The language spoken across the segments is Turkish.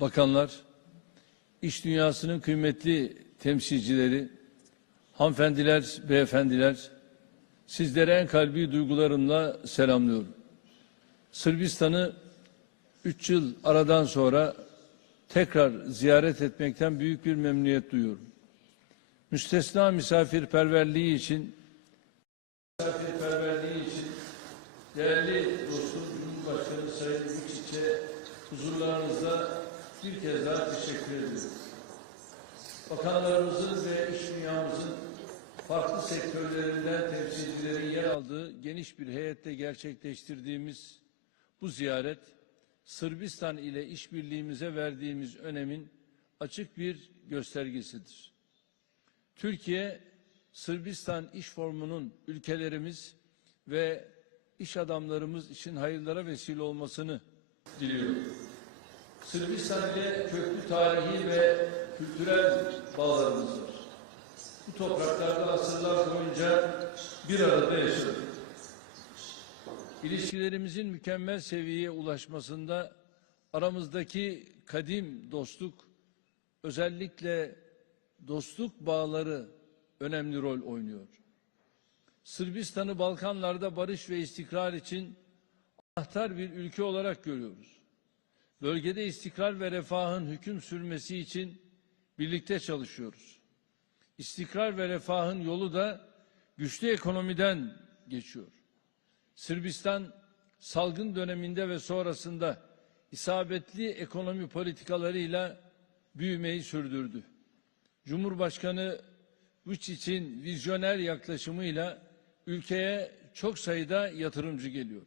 bakanlar, iş dünyasının kıymetli temsilcileri, hanımefendiler, beyefendiler, sizlere en kalbi duygularımla selamlıyorum. Sırbistan'ı 3 yıl aradan sonra tekrar ziyaret etmekten büyük bir memnuniyet duyuyorum. Müstesna misafirperverliği için misafirperverliği için değerli dostum Cumhurbaşkanı Sayın Vučić'e huzurlarınızda bir kez daha teşekkür ediyorum. Bakanlarımızın ve iş dünyamızın farklı sektörlerinden temsilcilerin yer aldığı geniş bir heyette gerçekleştirdiğimiz bu ziyaret Sırbistan ile işbirliğimize verdiğimiz önemin açık bir göstergesidir. Türkiye, Sırbistan iş formunun ülkelerimiz ve iş adamlarımız için hayırlara vesile olmasını diliyorum. Sırbistan ile köklü tarihi ve kültürel bağlarımız var. Bu topraklarda asırlar boyunca bir arada yaşadık. İlişkilerimizin mükemmel seviyeye ulaşmasında aramızdaki kadim dostluk, özellikle dostluk bağları önemli rol oynuyor. Sırbistan'ı Balkanlarda barış ve istikrar için anahtar bir ülke olarak görüyoruz. Bölgede istikrar ve refahın hüküm sürmesi için birlikte çalışıyoruz. İstikrar ve refahın yolu da güçlü ekonomiden geçiyor. Sırbistan salgın döneminde ve sonrasında isabetli ekonomi politikalarıyla büyümeyi sürdürdü. Cumhurbaşkanı Vučić'in vizyoner yaklaşımıyla ülkeye çok sayıda yatırımcı geliyor.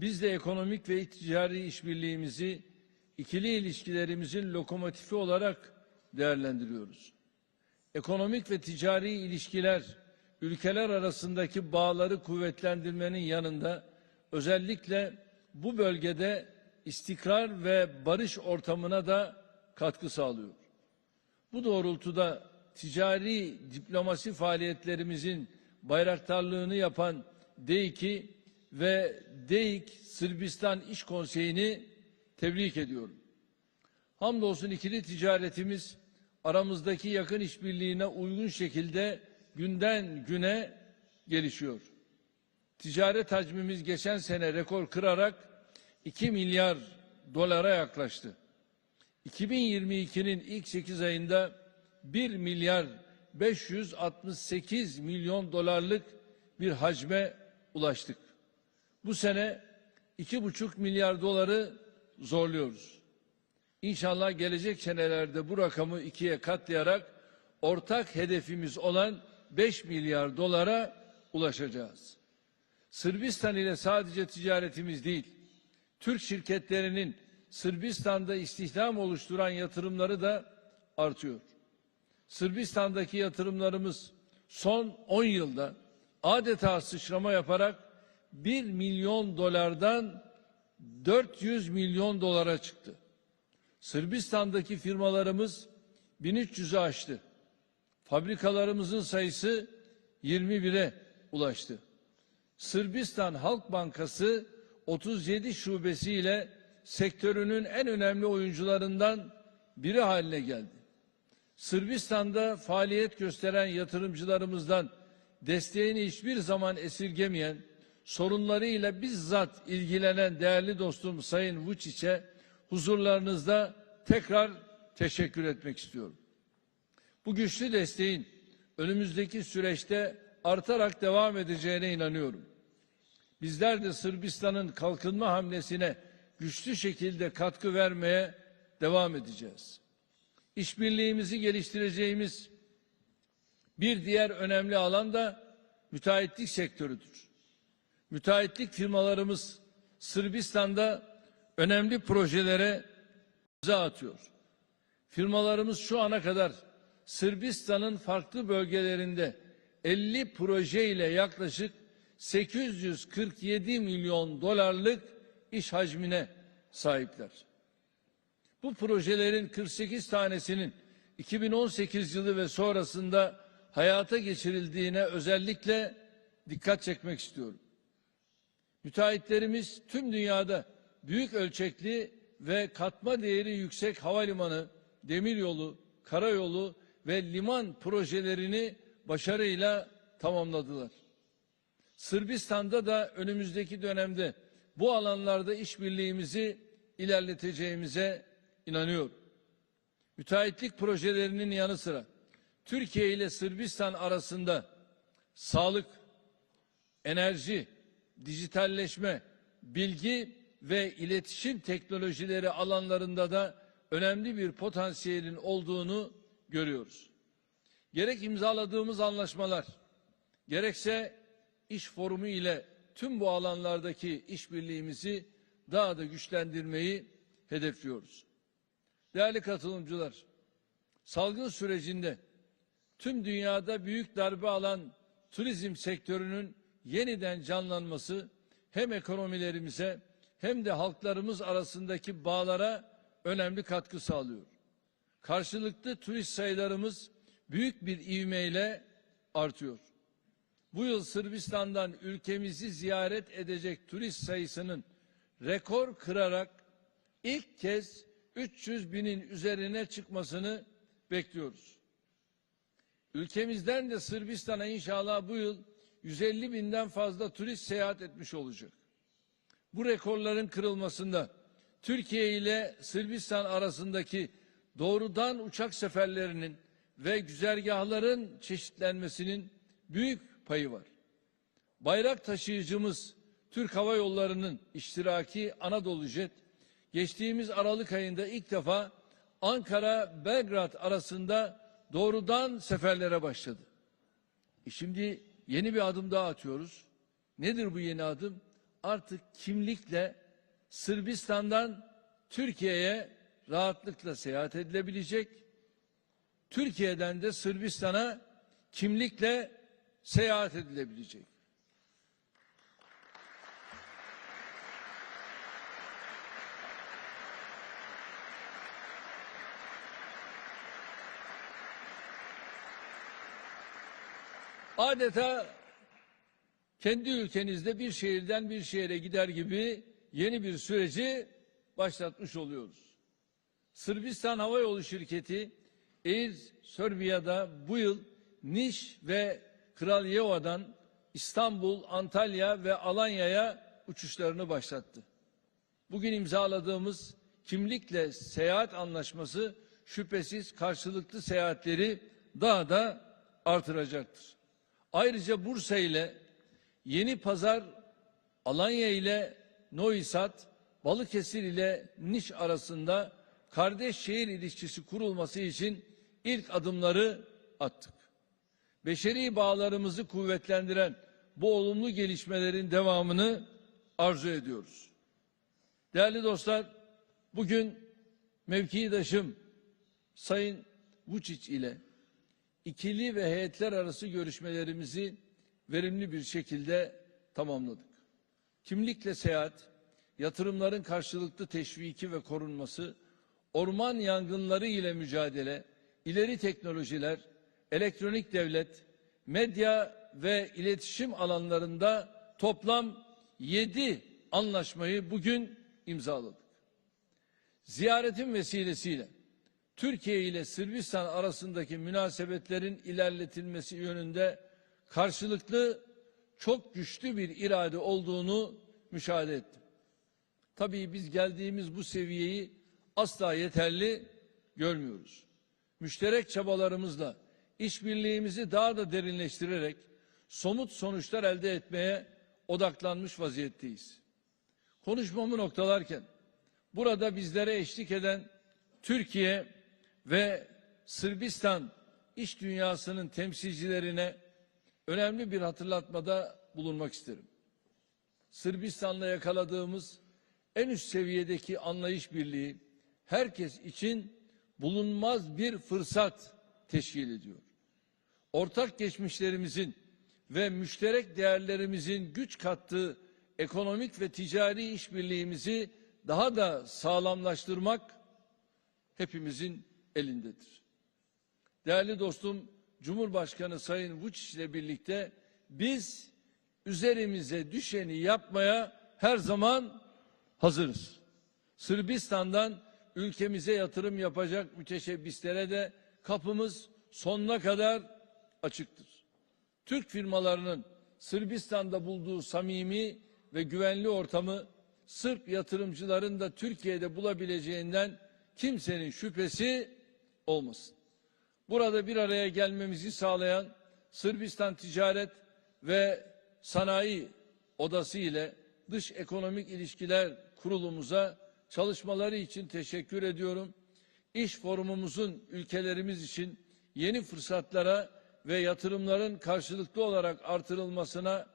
Biz de ekonomik ve ticari işbirliğimizi ikili ilişkilerimizin lokomotifi olarak değerlendiriyoruz. Ekonomik ve ticari ilişkiler ülkeler arasındaki bağları kuvvetlendirmenin yanında özellikle bu bölgede istikrar ve barış ortamına da katkı sağlıyor. Bu doğrultuda ticari diplomasi faaliyetlerimizin bayraktarlığını yapan DEİK'i ve DEİK Sırbistan İş Konseyi'ni tebrik ediyorum. Hamdolsun ikili ticaretimiz aramızdaki yakın işbirliğine uygun şekilde günden güne gelişiyor. Ticaret hacmimiz geçen sene rekor kırarak 2 milyar dolara yaklaştı. 2022'nin ilk 8 ayında 1 milyar 568 milyon dolarlık bir hacme ulaştık. Bu sene 2,5 milyar doları zorluyoruz. İnşallah gelecek senelerde bu rakamı ikiye katlayarak ortak hedefimiz olan 5 milyar dolara ulaşacağız. Sırbistan ile sadece ticaretimiz değil, Türk şirketlerinin Sırbistan'da istihdam oluşturan yatırımları da artıyor. Sırbistan'daki yatırımlarımız son 10 yılda adeta sıçrama yaparak 1 milyon dolardan 400 milyon dolara çıktı. Sırbistan'daki firmalarımız 1300'ü aştı. Fabrikalarımızın sayısı 21'e ulaştı. Sırbistan Halk Bankası 37 şubesiyle sektörünün en önemli oyuncularından biri haline geldi. Sırbistan'da faaliyet gösteren yatırımcılarımızdan desteğini hiçbir zaman esirgemeyen, sorunlarıyla bizzat ilgilenen değerli dostum Sayın Vučić'e huzurlarınızda tekrar teşekkür etmek istiyorum. Bu güçlü desteğin önümüzdeki süreçte artarak devam edeceğine inanıyorum. Bizler de Sırbistan'ın kalkınma hamlesine güçlü şekilde katkı vermeye devam edeceğiz. İşbirliğimizi geliştireceğimiz bir diğer önemli alan da müteahhitlik sektörüdür. Müteahhitlik firmalarımız Sırbistan'da önemli projelere imza atıyor. Firmalarımız şu ana kadar Sırbistan'ın farklı bölgelerinde 50 proje ile yaklaşık 847 milyon dolarlık iş hacmine sahipler. Bu projelerin 48 tanesinin 2018 yılı ve sonrasında hayata geçirildiğine özellikle dikkat çekmek istiyorum. Müteahhitlerimiz tüm dünyada büyük ölçekli ve katma değeri yüksek havalimanı, demiryolu, karayolu ve liman projelerini başarıyla tamamladılar. Sırbistan'da da önümüzdeki dönemde bu alanlarda işbirliğimizi ilerleteceğimize inanıyorum. Müteahhitlik projelerinin yanı sıra Türkiye ile Sırbistan arasında sağlık, enerji, dijitalleşme, bilgi ve iletişim teknolojileri alanlarında da önemli bir potansiyelin olduğunu görüyoruz. Gerek imzaladığımız anlaşmalar, gerekse iş forumu ile tüm bu alanlardaki işbirliğimizi daha da güçlendirmeyi hedefliyoruz. Değerli katılımcılar, salgın sürecinde tüm dünyada büyük darbe alan turizm sektörünün yeniden canlanması hem ekonomilerimize hem de halklarımız arasındaki bağlara önemli katkı sağlıyor. Karşılıklı turist sayılarımız büyük bir ivmeyle artıyor. Bu yıl Sırbistan'dan ülkemizi ziyaret edecek turist sayısının rekor kırarak ilk kez 300 binin üzerine çıkmasını bekliyoruz. Ülkemizden de Sırbistan'a inşallah bu yıl 150 binden fazla turist seyahat etmiş olacak. Bu rekorların kırılmasında Türkiye ile Sırbistan arasındaki doğrudan uçak seferlerinin ve güzergahların çeşitlenmesinin büyük payı var. Bayrak taşıyıcımız Türk Hava Yolları'nın iştiraki Anadolu Jet geçtiğimiz Aralık ayında ilk defa Ankara Belgrad arasında doğrudan seferlere başladı. E şimdi yeni bir adım daha atıyoruz. Nedir bu yeni adım? Artık kimlikle Sırbistan'dan Türkiye'ye rahatlıkla seyahat edilebilecek. Türkiye'den de Sırbistan'a kimlikle seyahat edilebilecek. Adeta kendi ülkenizde bir şehirden bir şehre gider gibi yeni bir süreci başlatmış oluyoruz. Sırbistan Hava Yolu Şirketi Air Serbia'da bu yıl Niş ve Kralyeva'dan İstanbul, Antalya ve Alanya'ya uçuşlarını başlattı. Bugün imzaladığımız kimlikle seyahat anlaşması şüphesiz karşılıklı seyahatleri daha da artıracaktır. Ayrıca Bursa ile Yeni Pazar, Alanya ile Noisat, Balıkesir ile Niş arasında kardeş şehir ilişkisi kurulması için ilk adımları attık. Beşeri bağlarımızı kuvvetlendiren bu olumlu gelişmelerin devamını arzu ediyoruz. Değerli dostlar, bugün mevkidaşım Sayın Vučić ile ikili ve heyetler arası görüşmelerimizi verimli bir şekilde tamamladık. Kimlikle seyahat, yatırımların karşılıklı teşviki ve korunması, orman yangınları ile mücadele, ileri teknolojiler, elektronik devlet, medya ve iletişim alanlarında toplam 7 anlaşmayı bugün imzaladık. Ziyaretin vesilesiyle Türkiye ile Sırbistan arasındaki münasebetlerin ilerletilmesi yönünde karşılıklı çok güçlü bir irade olduğunu müşahede ettim. Tabii biz geldiğimiz bu seviyeyi asla yeterli görmüyoruz. Müşterek çabalarımızla işbirliğimizi daha da derinleştirerek somut sonuçlar elde etmeye odaklanmış vaziyetteyiz. Konuşmamı noktalarken burada bizlere eşlik eden Türkiye ve Sırbistan iş dünyasının temsilcilerine önemli bir hatırlatmada bulunmak isterim. Sırbistan'la yakaladığımız en üst seviyedeki anlayış birliği herkes için bulunmaz bir fırsat teşkil ediyor. Ortak geçmişlerimizin ve müşterek değerlerimizin güç kattığı ekonomik ve ticari işbirliğimizi daha da sağlamlaştırmak hepimizin elindedir. Değerli dostum Cumhurbaşkanı Sayın Vučić ile birlikte biz üzerimize düşeni yapmaya her zaman hazırız. Sırbistan'dan ülkemize yatırım yapacak müteşebbislere de kapımız sonuna kadar açıktır. Türk firmalarının Sırbistan'da bulduğu samimi ve güvenli ortamı Sırp yatırımcıların da Türkiye'de bulabileceğinden kimsenin şüphesi olmasın. Burada bir araya gelmemizi sağlayan Sırbistan Ticaret ve Sanayi Odası ile Dış Ekonomik İlişkiler Kurulumuza çalışmaları için teşekkür ediyorum. İş forumumuzun ülkelerimiz için yeni fırsatlara ve yatırımların karşılıklı olarak artırılmasına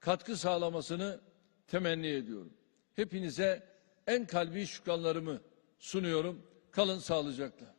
katkı sağlamasını temenni ediyorum. Hepinize en kalbi şükranlarımı sunuyorum. Kalın sağlıcakla.